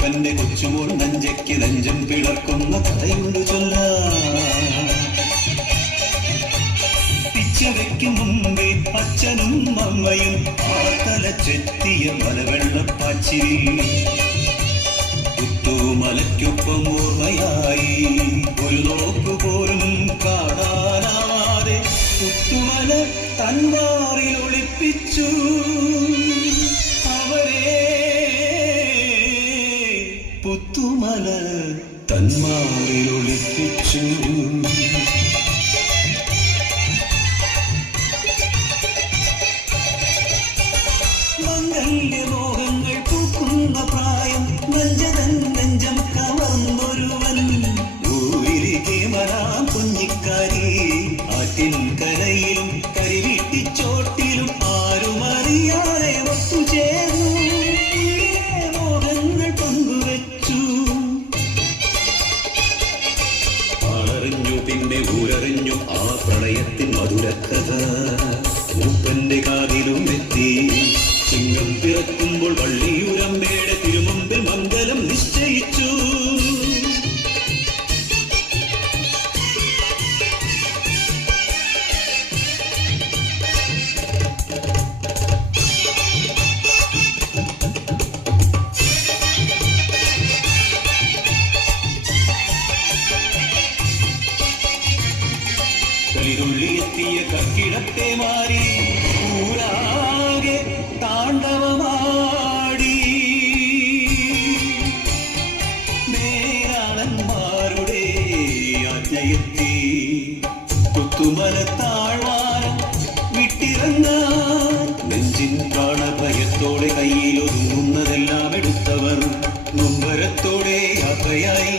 മൂപ്പന്റെ കൊച്ചുമോൾ നഞ്ചയ്ക്ക് നെഞ്ചം പിളർക്കുന്ന കഥയുണ്ട് പിച്ചവയ്ക്കും മുമ്പേ അച്ഛനും അമ്മയും ആത്തല ചെത്തിയ മലവെള്ളപ്പാച്ചിൽ പുത്തുമലയ്ക്കൊപ്പം ഓർമ്മയായി ഒരു നോക്കുപോലും കാണാനാവാതെ പുത്തുമല തൻവാറിൽ ഒളിപ്പിച്ചു പുത്തുമല തന്മാറിൽ ഒളിപ്പിച്ചു. മംഗല്യമോഹങ്ങൾ പൂക്കുന്ന പ്രായം നെഞ്ചതൻ നെഞ്ചം കവർന്നൊരുവൻ ഊരികെ മരാം കുഞ്ഞിക്കാരി ആറ്റിൻ കരയിലും കരിവീട്ടിച്ചോട്ടിലും ആരുമറിയാതെ ഒത്തുചേർന്നു പിന്നെ ഊരറിഞ്ഞു ആ പ്രളയത്തിൻ മധുരക്കഥ മൂപ്പന്റെ കാതിലും എത്തി. ചിങ്ങം പിറക്കുമ്പോൾ വള്ളിയൂരമ്മയുടെ തിരുമുമ്പിൽ മംഗലം നിശ്ചയിച്ചു. ിയെത്തിയ കക്കിടത്തെ മാറി ഊരാകെ താണ്ഡവമാടി. നേരാളന്മാരുടെ ആജ്ഞയെത്തി പുത്തുമല താഴ്വാരം വിട്ടിറങ്ങാൻ നെഞ്ചിൻ പ്രാണഭയത്തോടെ കയ്യിലൊതുങ്ങുന്നതെല്ലാം എടുത്തവർ നൊമ്പരത്തോടെ യാത്രയായി